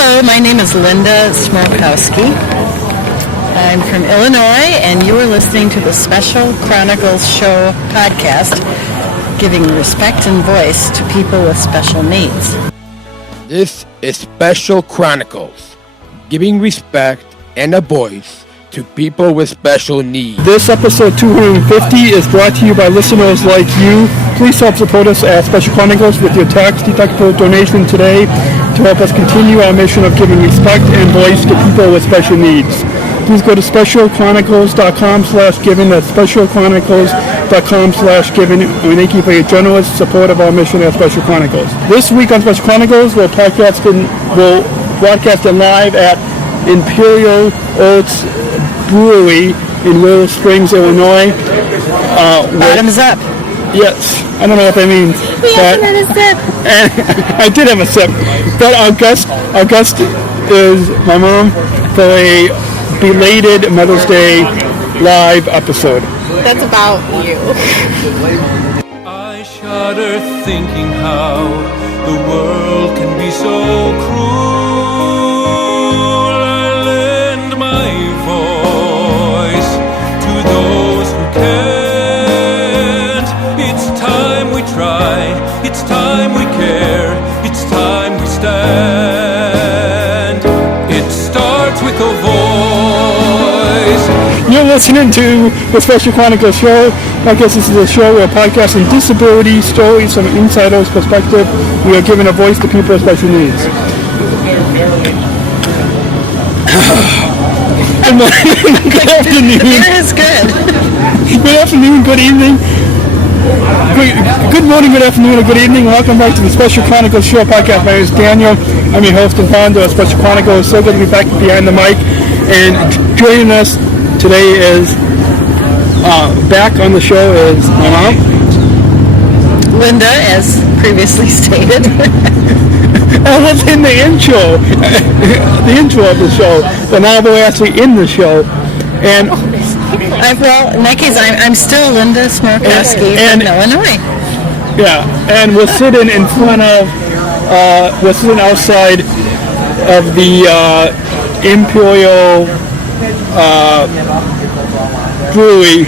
Hello, my name is Linda Smrokowski. I'm from Illinois, and you are listening to the Special Chronicles Show podcast, giving respect and voice to people with special needs. This is Special Chronicles, giving respect and a voice to people with special needs. This episode 250 is brought to you by listeners like you. Please help support us at Special Chronicles with your tax-deductible donation today to help us continue our mission of giving respect and voice to people with special needs. Please go to specialchronicles.com/giving. That's specialchronicles.com/giving. And we thank you for your generous support of our mission at Special Chronicles. This week on Special Chronicles, we're broadcasting live at Imperial Oak Brewery in Willow Springs, Illinois. Bottoms up. Yes, I don't know what that means. We haven't had a sip. I did have a sip, but our guest is my mom for a belated Mother's Day live episode. That's about you. I shudder thinking how the world can be so cruel. I lend my voice to those who can't. It's time we try, it's time we care, it's time we stand. It starts with a voice. You're listening to the Special Chronicles Show. I guess this is a show where podcasting disability stories from an insider's perspective. We are giving a voice to people with special needs. Good afternoon. Beer is good. Good afternoon, good evening. Good morning, good afternoon, or good evening. Welcome back to the Special Chronicles Show podcast. My name is Daniel. I'm your host and founder of Special Chronicles. So good to be back behind the mic. And joining us today is, back on the show is my mom. Linda, as previously stated. I was in the intro of the show, but now we're actually in the show. And Well, in that case, I'm still Linda Smrokowski from Illinois. yeah, and we're sitting in front of, we're sitting outside of the Imperial Brewery,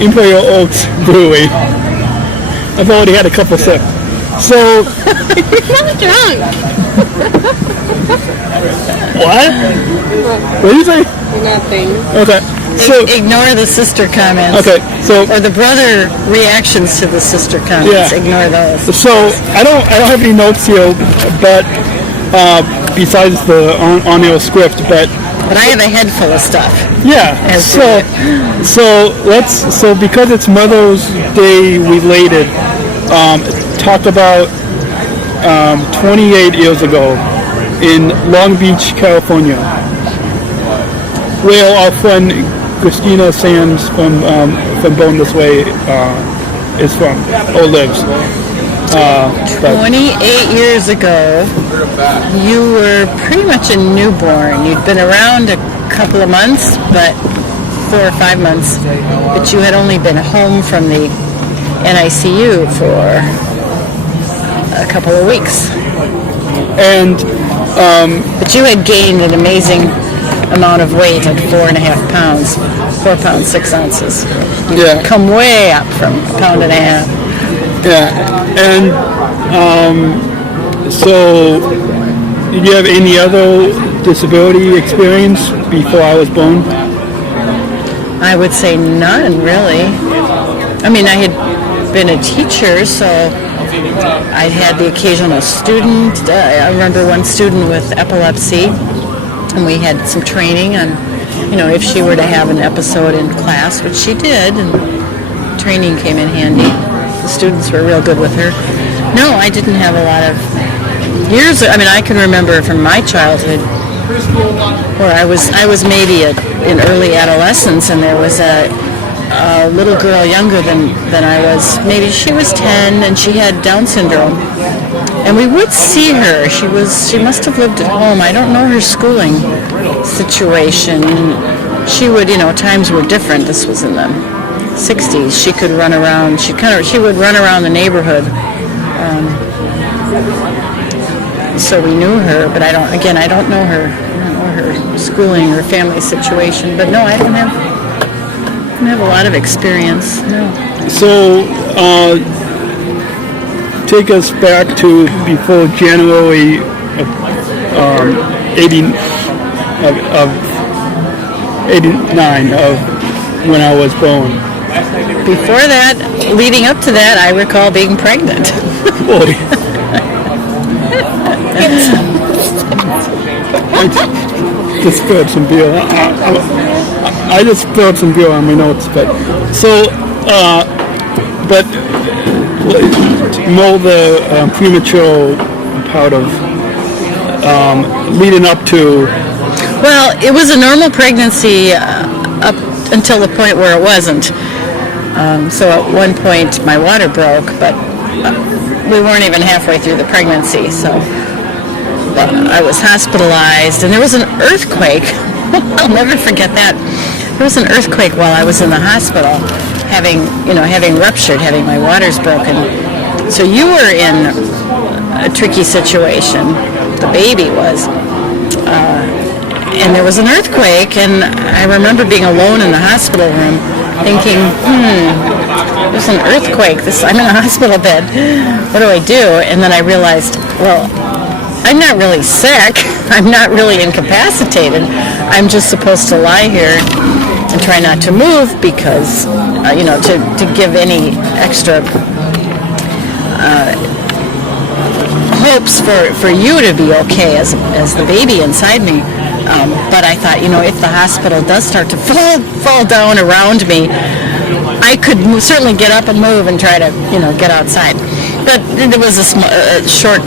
Imperial Oaks Brewery. I've already had a couple sips. So, You're not drunk. what? What did you say? Nothing. Okay. So, Ignore the sister comments. okay. So, Or the brother reactions to the sister comments. Yeah. Ignore those. so I don't have any notes here, but besides the on-air script, but But I have a head full of stuff. yeah. As So because it's Mother's Day related, talk about 28 years ago in Long Beach, California, where our friend Christina Sands from Born This Way is from, or lives. But 28 years ago, you were pretty much a newborn. You'd been around a couple of months, but 4 or 5 months, but you had only been home from the NICU for a couple of weeks. and But you had gained an amazing amount of weight at 4.5 pounds, 4 pounds 6 ounces. yeah. Come way up from a pound and a half. Yeah, and so did you have any other disability experience before I was born? I would say none, really. I mean, I had been a teacher, so I had the occasional student. I remember one student with epilepsy, and we had some training on, if she were to have an episode in class, which she did, and training came in handy. The students were real good with her. No, I didn't have a lot of years. I mean, I can remember from my childhood where I was maybe in early adolescence, and there was a little girl younger than I was. Maybe she was 10, and she had Down syndrome. And we would see her. She must have lived at home. I don't know her schooling situation. She would, times were different. This was in the 60s. She could run around. She would run around the neighborhood. so we knew her, but I don't know her schooling or family situation. But no, I don't have a lot of experience. No. So, take us back to before January of 89 of when I was born. Before that, leading up to that, I recall being pregnant. Boy. I just spilled some beer. I just spilled some beer on my notes, but so, but more the premature part of leading up to. Well, it was a normal pregnancy up until the point where it wasn't. So at one point my water broke, but we weren't even halfway through the pregnancy. So I was hospitalized, and there was an earthquake. I'll never forget that. There was an earthquake while I was in the hospital, having ruptured, having my waters broken. So you were in a tricky situation. The baby was. And there was an earthquake, and I remember being alone in the hospital room thinking, there's an earthquake. I'm in a hospital bed. What do I do? And then I realized, well, I'm not really sick. I'm not really incapacitated. I'm just supposed to lie here and try not to move because, to give any extra hopes for you to be okay as the baby inside me. But I thought, if the hospital does start to fall down around me, I could certainly get up and move and try to, get outside. But it was a short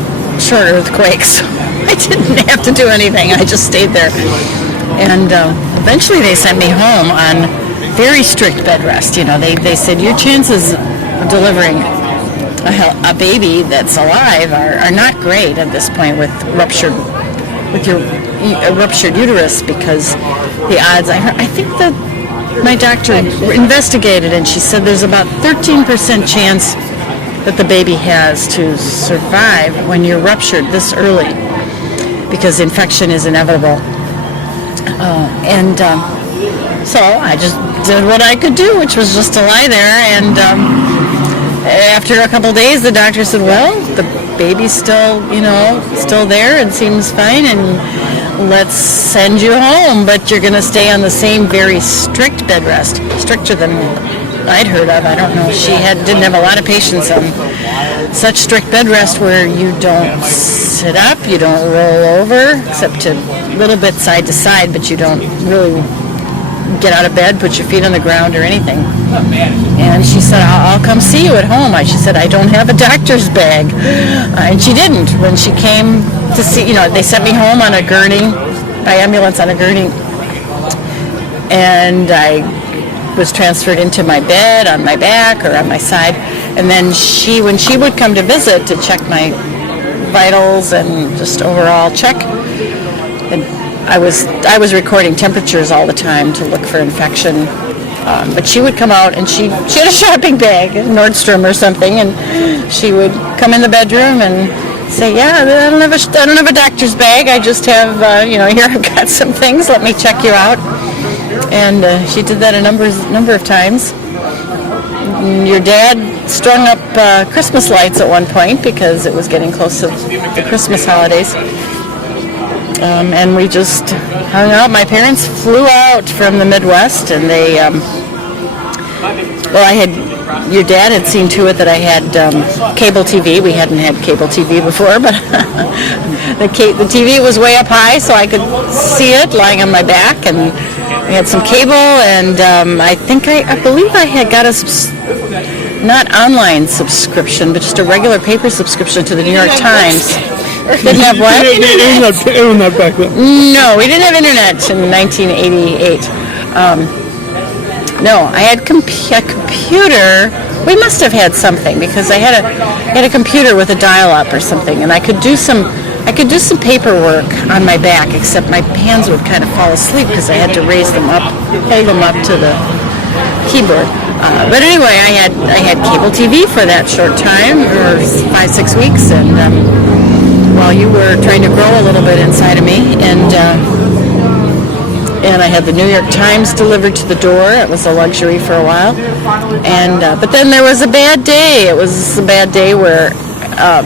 earthquake, so I didn't have to do anything. I just stayed there. And eventually they sent me home on very strict bed rest. They said your chances of delivering a baby that's alive are not great at this point with your ruptured uterus, because the odds, I think that my doctor investigated, and she said there's about 13% chance that the baby has to survive when you're ruptured this early, because infection is inevitable. So I just did what I could do, which was just to lie there, and after a couple days the doctor said, well, the baby's still there and seems fine, and let's send you home, but you're going to stay on the same very strict bed rest, stricter than I'd heard of. I don't know. She didn't have a lot of patience on such strict bed rest where you don't sit up, you don't roll over, except a little bit side to side, but you don't really get out of bed, put your feet on the ground or anything. And she said, I'll come see you at home. She said, I don't have a doctor's bag. And she didn't. When she came to see, they sent me home on a gurney, by ambulance on a gurney. And I was transferred into my bed on my back or on my side. And then when she would come to visit to check my vitals and just overall check, and I was recording temperatures all the time to look for infection, but she would come out and she had a shopping bag, Nordstrom or something, and she would come in the bedroom and say, "Yeah, I don't have a doctor's bag. I just have, here I've got some things. Let me check you out." And she did that a number of times. Your dad strung up Christmas lights at one point because it was getting close to the Christmas holidays. And we just hung out. My parents flew out from the Midwest, and they, your dad had seen to it that I had cable TV. We hadn't had cable TV before, but the TV was way up high, so I could see it lying on my back, and we had some cable, and I believe I had got not online subscription, but just a regular paper subscription to the New York Times. Didn't have what? Internet back then. No, we didn't have internet in 1988. No, I had a computer. We must have had something because I had a computer with a dial-up or something, and I could do some paperwork on my back. Except my hands would kind of fall asleep because I had to hold them up to the keyboard. But anyway, I had cable TV for that short time, or 5-6 weeks, and while you were trying to grow a little bit inside of me, and I had the New York Times delivered to the door. It was a luxury for a while, and but then there was a bad day. It was a bad day where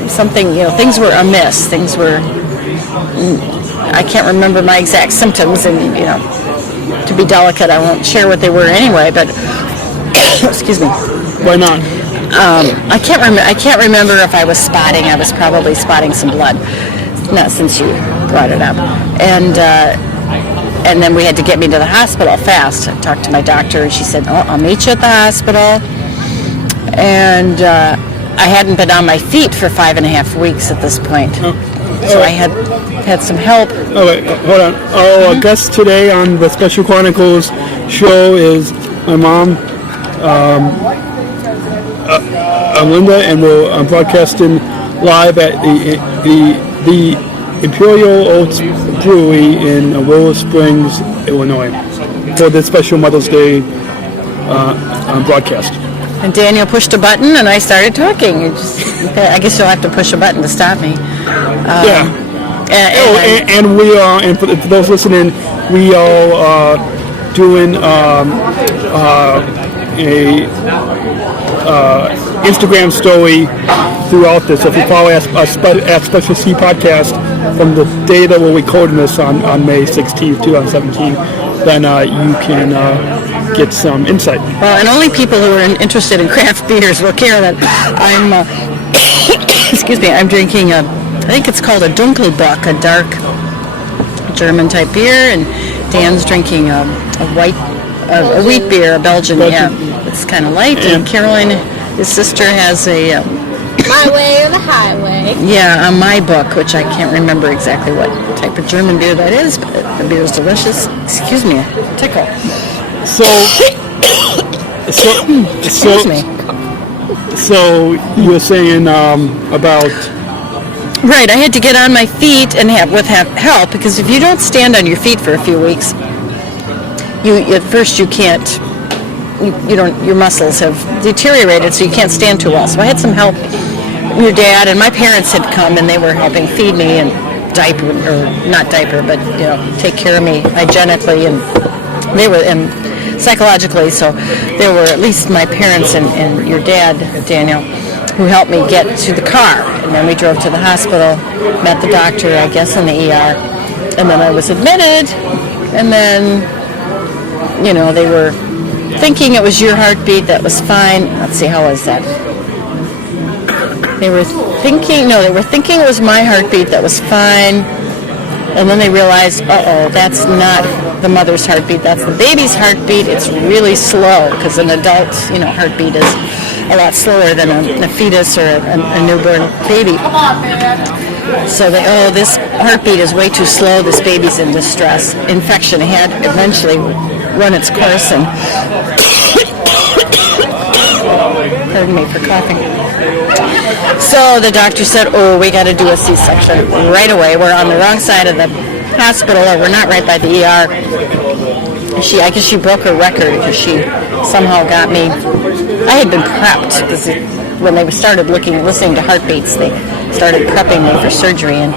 something, things were amiss. Things were, I can't remember my exact symptoms, and to be delicate, I won't share what they were anyway. But excuse me. Why not? I can't remember if I was spotting. I was probably spotting some blood. Not since you brought it up. And then we had to get me to the hospital fast. I talked to my doctor, and she said, I'll meet you at the hospital. And I hadn't been on my feet for 5.5 weeks at this point. So I had some help. Oh, wait, hold on. Our guest today on the Special Chronicles show is my mom, Linda, and we're broadcasting live at the Imperial Oak Brewery in Willow Springs, Illinois, for the special Mother's Day broadcast. And Daniel pushed a button, and I started talking. I guess you'll have to push a button to stop me. And we are, and for those listening, we are doing a Instagram story throughout this. So if you follow our Special C podcast from the day that we're recording this on May 16th, 2017, then you can get some insight. Well, and only people who are interested in craft beers will care that I'm, excuse me, I'm drinking I think it's called a Dunkelbock, a dark German type beer, and Dan's drinking a wheat beer, a Belgian. Yeah, it's kind of light. And Caroline, his sister, has a My Way or the Highway. Yeah, on my book, which I can't remember exactly what type of German beer that is, but the beer is delicious. Excuse me, tickle. Excuse me. So you were saying about. Right, I had to get on my feet and have help, because if you don't stand on your feet for a few weeks, at first you can't. Your muscles have deteriorated, so you can't stand too well. So I had some help. Your dad and my parents had come, and they were helping feed me and take care of me hygienically, and they were psychologically. So there were at least my parents and your dad, Daniel, who helped me get to the car, and then we drove to the hospital, met the doctor, I guess, in the ER, and then I was admitted, and then they were thinking it was your heartbeat. That was fine. Let's see, how was that? They were thinking it was my heartbeat. That was fine. And then they realized, that's not the mother's heartbeat. That's the baby's heartbeat. It's really slow, because an adult, heartbeat is a lot slower than a fetus or a newborn baby. So this heartbeat is way too slow. This baby's in distress. Infection had eventually run its course, and pardon me for coughing. So the doctor said, we got to do a C-section right away. We're on the wrong side of the hospital, or we're not right by the ER. I guess she broke her record, because she somehow got me. I had been prepped, because when they started listening to heartbeats, they started prepping me for surgery, and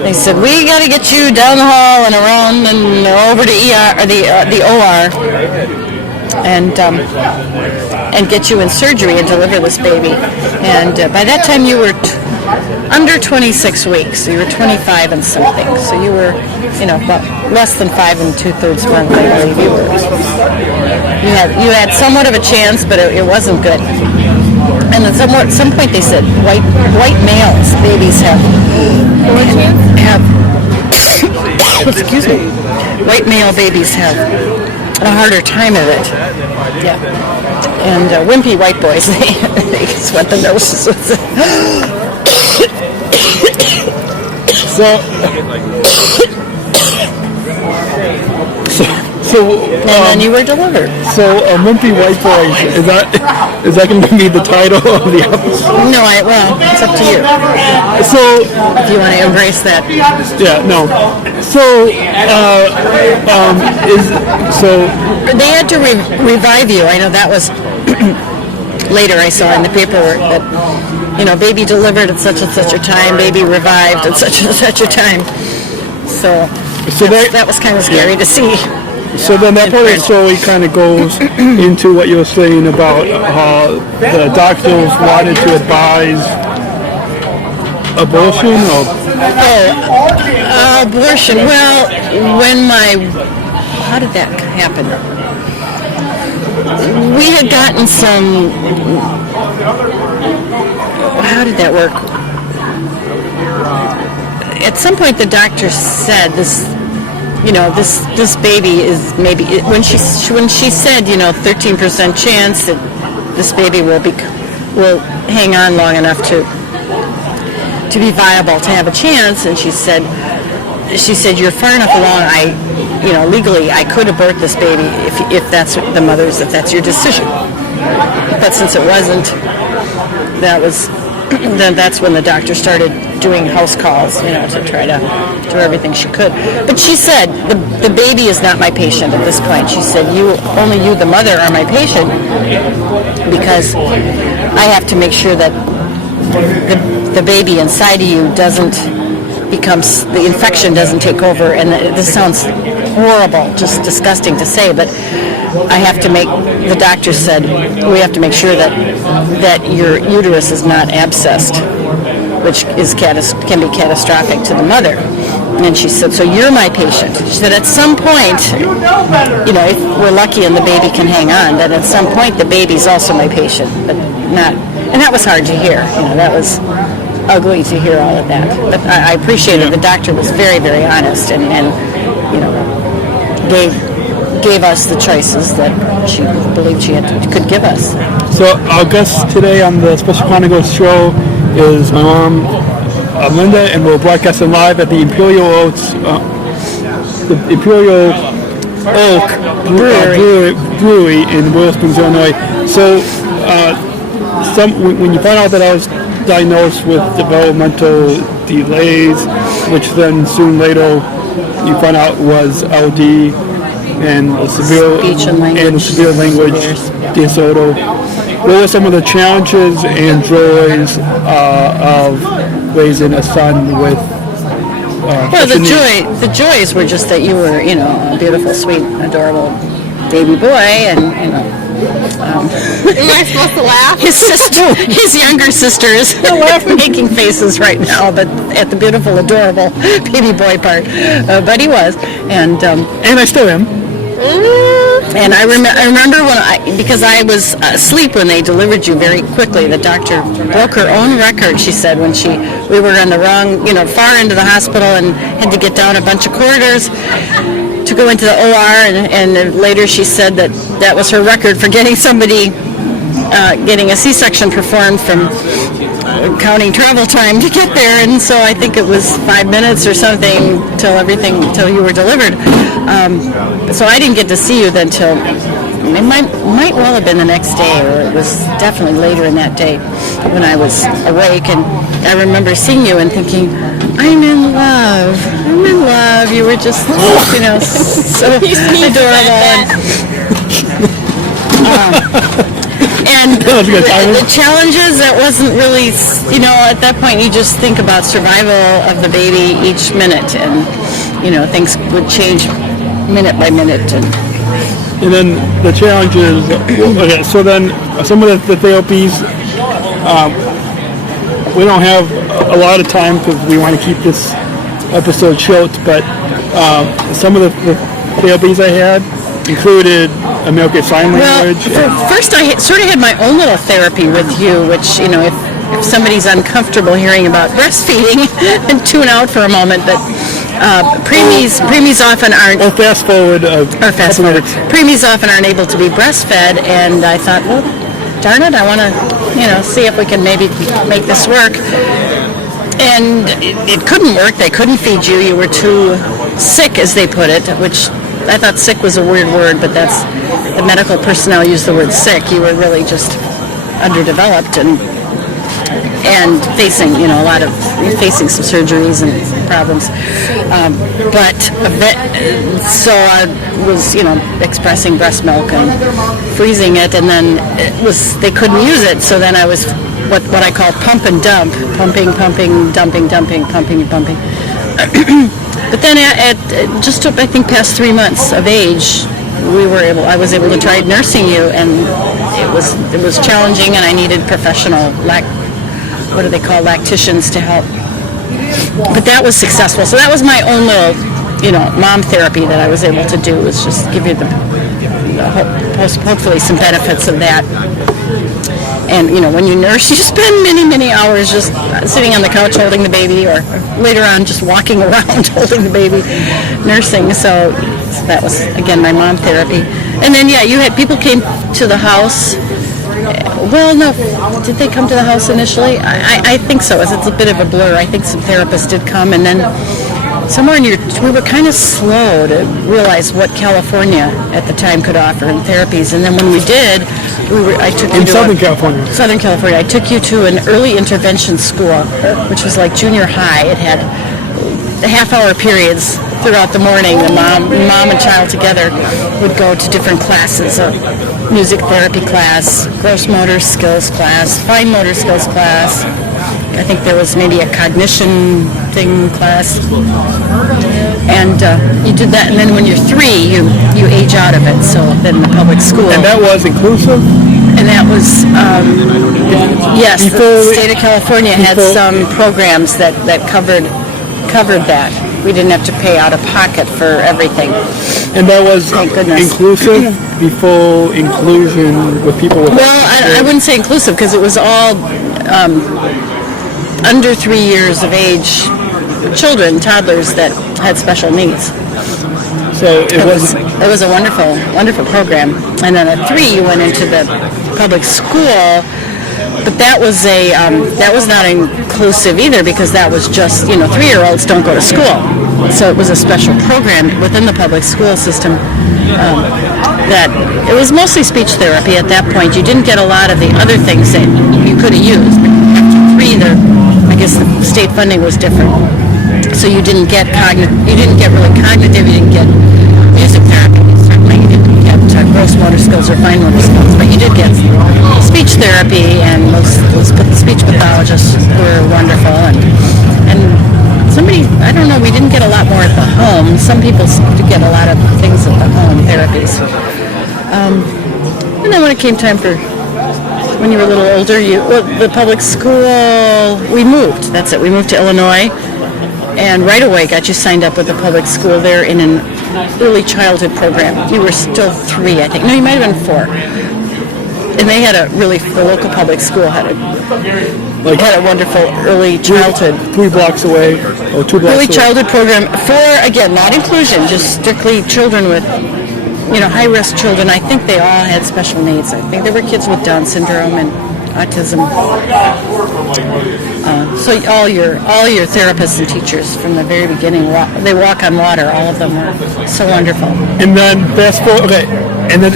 they said, we got to get you down the hall and around and over to ER, or the OR, and get you in surgery and deliver this baby. And by that time you were under 26 weeks, so you were 25 and something. So you were, about less than 5 2/3 months, I believe you were. You had somewhat of a chance, but it wasn't good. And at some point they said white males, babies have excuse me, white male babies have a harder time of it. Yeah. And wimpy white boys, they sweat the noses with it. And then you were delivered. So, wimpy white boys, is that going to be the title of the episode? No, it's up to you. So, if you want to embrace that. Yeah, no. So, they had to revive you. I know that was later I saw in the paperwork that, baby delivered at such and such a time, baby revived at such and such a time. So that was kind of scary to see. So then that part of the story kind of goes into what you were saying about how the doctors wanted to advise abortion or... abortion. Well, how did that happen? We had gotten some, how did that work? At some point the doctor said this baby is maybe, when she said, 13% chance that this baby will hang on long enough to be viable, to have a chance, and she said you're far enough along, legally I could abort this baby if that's if that's your decision. But since it wasn't, then that's when the doctor started doing house calls, to try to do everything she could. But she said, the baby is not my patient at this point. She said, only you, the mother, are my patient, because I have to make sure that the baby inside of you the infection doesn't take over. And this sounds horrible, just disgusting to say, but the doctor said, we have to make sure that your uterus is not abscessed, which can be catastrophic to the mother. And she said, so you're my patient. She said, at some point, if we're lucky and the baby can hang on, then at some point the baby's also my patient, but not. And that was hard to hear. That was ugly to hear all of that. But I appreciated the doctor was very, very honest and gave us the choices that she believed she could give us. So our guest today on the Special Chronicles show is my mom, Linda, and we're broadcasting live at the Imperial Oak Brewery in Willow Springs, Illinois. So when you find out that I was diagnosed with developmental delays, which then soon later you find out was LD and Speech and severe language disorder. What were some of the challenges and joys of raising a son with well, the joys were just that you were, a beautiful, sweet, adorable baby boy, and Am I supposed to laugh? His younger sister is making faces right now, but at the beautiful, adorable baby boy part. But he was, and I still am. And I remember because I was asleep when they delivered you very quickly. The doctor broke her own record, she said, when we were on the wrong, far into the hospital and had to get down a bunch of corridors to go into the OR, and later she said that was her record for getting somebody, getting a C-section performed from counting travel time to get there, and so I think it was 5 minutes or something till you were delivered. So I didn't get to see you then till, it might well have been the next day, or it was definitely later in that day when I was awake, and I remember seeing you and thinking, I'm in love. You were just, so adorable. And the challenges, that wasn't really, at that point you just think about survival of the baby each minute, and, things would change minute by minute. And then the challenges, okay, so then some of the therapies, we don't have a lot of time because we want to keep this episode short, but some of the therapies I had included American Sign Language. Well, first I sort of had my own little therapy with you, which, if somebody's uncomfortable hearing about breastfeeding, then tune out for a moment. But preemies often aren't. Or fast forward. Preemies often aren't able to be breastfed, and I thought, well, darn it, I want to, see if we can maybe make this work. And it couldn't work. They couldn't feed you. You were too sick, as they put it, which I thought sick was a weird word, but that's, the medical personnel use the word sick. You were really just underdeveloped, and and facing some surgeries and problems. So I was, expressing breast milk and freezing it, and then they couldn't use it. So then I was what I call pump and dump, pumping, dumping, pumping and pumping. But then at just I think past 3 months of age, I was able to try nursing you, and it was challenging, and I needed professional lacticians to help. But that was successful. So that was my own little, mom therapy that I was able to do, was just give you hopefully some benefits of that. And, when you nurse, you spend many, many hours just sitting on the couch holding the baby, or later on just walking around holding the baby, nursing. So that was, again, my mom therapy. And then, you had people came to the house. Well, no, did they come to the house initially? I think so. It's a bit of a blur. I think some therapists did come, and then somewhere we were kind of slow to realize what California at the time could offer in therapies. And then when we did, I took you to Southern California. Southern California. I took you to an early intervention school, which was like junior high. It had half-hour periods throughout the morning. The mom and child together would go to different classes: a music therapy class, gross motor skills class, fine motor skills class. I think there was maybe a cognition thing class. And you did that, and then when you're 3, you age out of it. So then the public school. And that was inclusive? And that was, yes, the state of California had some programs that covered that. We didn't have to pay out of pocket for everything. And that was inclusive, the full inclusion with people with... Well, I wouldn't say inclusive, because it was all under 3 years of age children, toddlers that had special needs. So it was a wonderful, wonderful program. And then at 3, you went into the public school. But that was not inclusive either, because that was just, 3-year-olds don't go to school. So it was a special program within the public school system that it was mostly speech therapy at that point. You didn't get a lot of the other things that you could have used. After 3, I guess the state funding was different. So you didn't get really cognitive, you didn't get music therapy, certainly you didn't get gross motor skills or fine motor skills, but you did get speech therapy, and those speech pathologists were wonderful. And somebody, I don't know, we didn't get a lot more at the home. Some people do get a lot of things at the home, therapies. And then when it came time for, when you were a little older, the public school, we moved. That's it. We moved to Illinois, and right away got you signed up with the public school there in an early childhood program. You were still 3, I think. No, you might have been 4. And they had the local public school had a wonderful early childhood. 3 blocks away, or 2 blocks away. Early childhood program for, again, not inclusion, just strictly children with, high-risk children. I think they all had special needs. I think there were kids with Down syndrome and autism. So all your therapists and teachers from the very beginning, they walk on water. All of them were so wonderful. And then fast forward. Okay, and then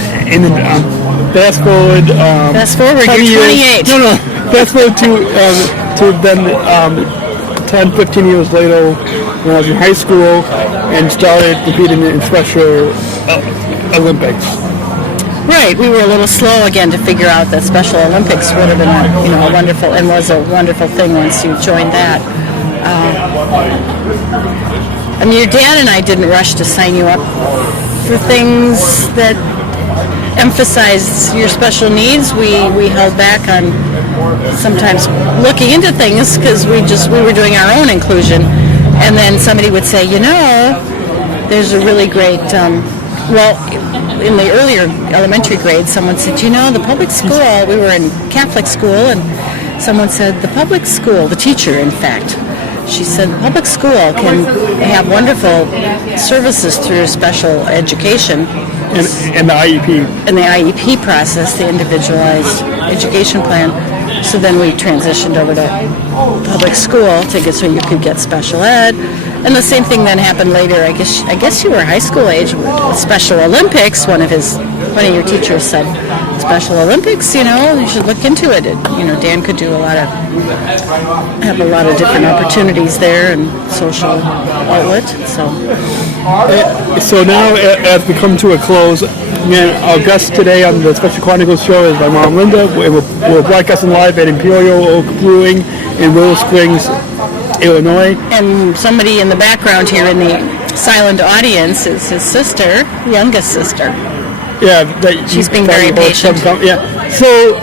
fast forward. Fast forward. You're 28. No. Fast forward to then 10, 15 years later, when I was in high school and started competing in Special Olympics. Right, we were a little slow again to figure out that Special Olympics would have been a wonderful, and was a wonderful thing once you joined that. Your dad and I didn't rush to sign you up for things that emphasized your special needs. We held back on sometimes looking into things because we were doing our own inclusion, and then somebody would say, there's a really great. In the earlier elementary grades, someone said, the public school, we were in Catholic school, and someone said, the public school, the teacher, in fact, she said, the public school can have wonderful services through special education. And the IEP. And the IEP process, the individualized education plan. So then we transitioned over to public school to get so you could get special ed. And the same thing then happened later. I guess you were high school age with Special Olympics. One of your teachers said Special Olympics, you know, you should look into it. You know, Dan could do have a lot of different opportunities there and social outlet. So now, as we come to a close, our guest today on the Special Chronicles show is my mom, Linda. We're broadcasting live at Imperial Oak Brewery in Willow Springs, Illinois. And somebody in the background here in the silent audience is his sister, youngest sister. Yeah, she's being very patient. So,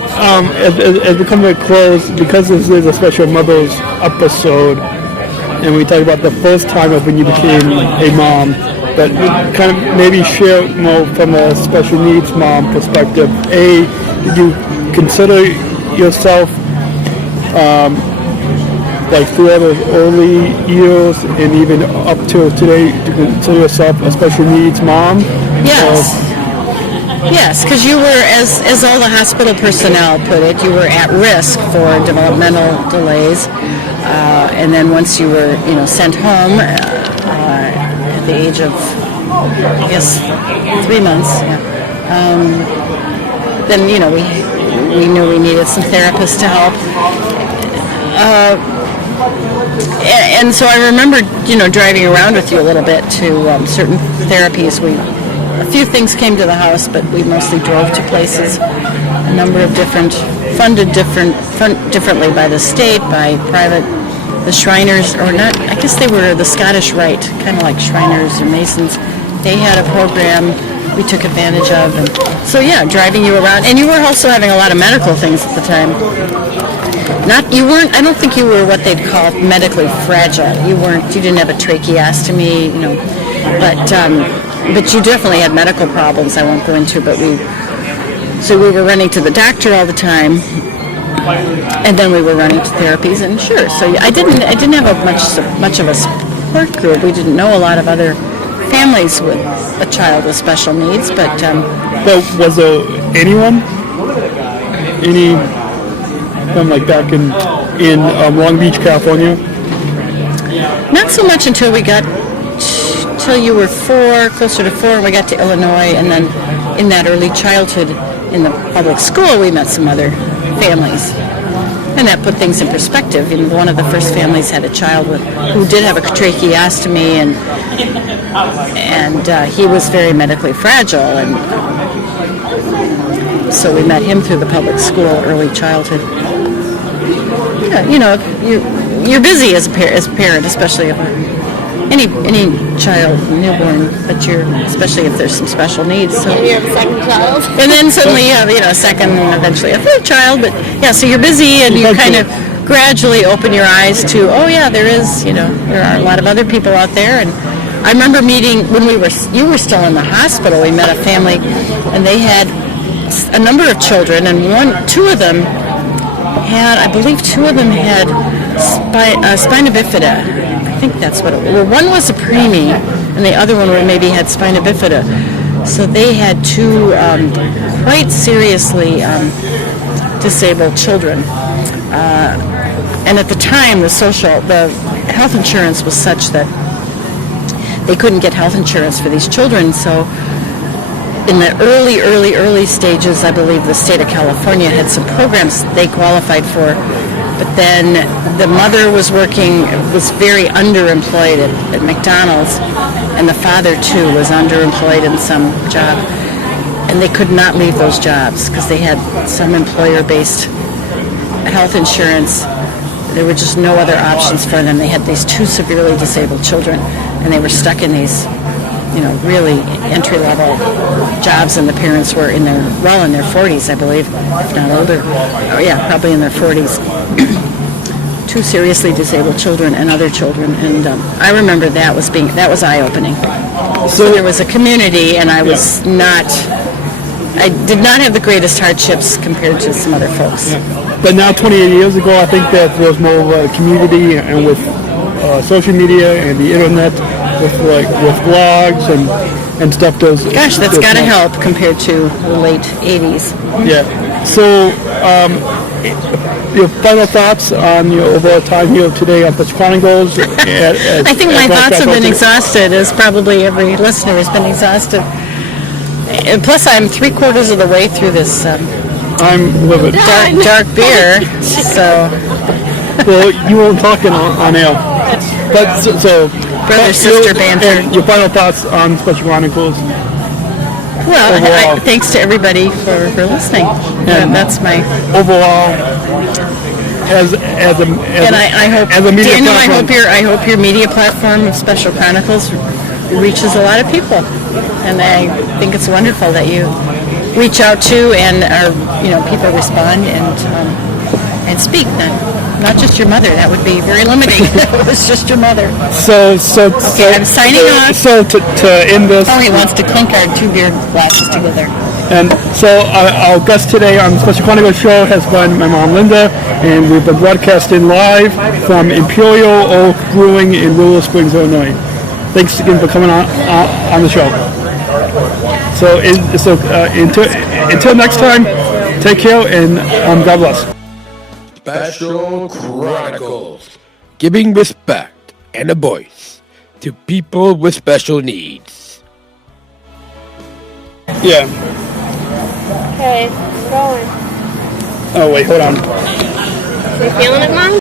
as we come to a close, because this is a special Mother's episode, and we talk about the first time of when you became a mom, but kind of maybe share more from a special needs mom perspective. A, did you consider yourself, like throughout the early years and even up till today, to consider yourself a special needs mom? Yes. Yes, because you were, as all the hospital personnel put it, you were at risk for developmental delays, and then once you were, sent home at the age of, I guess, 3 months, then we knew we needed some therapists to help, and so I remember, driving around with you a little bit to certain therapies. A few things came to the house, but we mostly drove to places. A number of funded differently by the state, by private, the Shriners, or not, I guess they were the Scottish Rite, kind of like Shriners or Masons. They had a program we took advantage of. And so driving you around. And you were also having a lot of medical things at the time. I don't think you were what they'd call medically fragile. You didn't have a tracheostomy, but you definitely had medical problems I won't go into, but we were running to the doctor all the time, and then we were running to therapies, and sure. So I didn't have much of a support group. We didn't know a lot of other families with a child with special needs, but was there anyone? Any from like back in Long Beach, California? Not so much until we got till you were closer to 4, and we got to Illinois, and then in that early childhood in the public school, we met some other families, and that put things in perspective. One of the first families had a child who did have a tracheostomy, and he was very medically fragile, and so we met him through the public school early childhood. You're busy as a parent, especially if any child, newborn, but especially if there's some special needs. So you have a second child. And then suddenly you have, a second, and eventually a third child. But so you're busy, and you kind of gradually open your eyes to, there are a lot of other people out there. And I remember meeting when you were still in the hospital. We met a family, and they had a number of children, and I believe two of them had spina bifida. I think that's what it was. Well, one was a preemie, and the other one maybe had spina bifida. So they had two quite seriously disabled children. And at the time, the health insurance was such that they couldn't get health insurance for these children. So in the early stages, I believe the state of California had some programs they qualified for. But then the mother was very underemployed at McDonald's, and the father, too, was underemployed in some job. And they could not leave those jobs because they had some employer-based health insurance. There were just no other options for them. They had these two severely disabled children, and they were stuck in these, really entry-level jobs, and the parents were in their 40s, I believe, if not older. Oh, yeah, probably in their 40s. Two seriously disabled children and other children, and I remember that was eye-opening. So there was a community, and I did not have the greatest hardships compared to some other folks. But now, 28 years ago, I think that there was more of a community, and with social media and the internet, with blogs and stuff. Gosh, that's got to help compared to the late 80s. Yeah. So, your final thoughts on your overall time here today on Special Chronicles? I think my thoughts have been exhausted, as probably every listener has been exhausted. And plus, I'm 3/4 of the way through this I'm livid. dark beer, so Well, you won't talk on air. But so brother sister banter. And your final thoughts on Special Chronicles? Well, Overall. thanks to everybody for listening. And that's my. Overall, as And I hope, as a media Daniel, platform, I hope your media platform of Special Chronicles reaches a lot of people, and I think it's wonderful that you reach out to and people respond and speak. Not just your mother. That would be very limiting. It was just your mother. so Okay, I'm signing off. So to end this, Oh, he wants to clink our 2 beer glasses together. and so our guest today on the Special Chronicles show has been my mom Linda, and we've been broadcasting live from Imperial Oak Brewing in Willow Springs, Illinois. Thanks again for coming on the show. So until next time, take care and God bless. Special Chronicles, giving respect and a voice to people with special needs. Yeah. Okay, I'm going. Oh wait, hold on. You feeling it, Mom?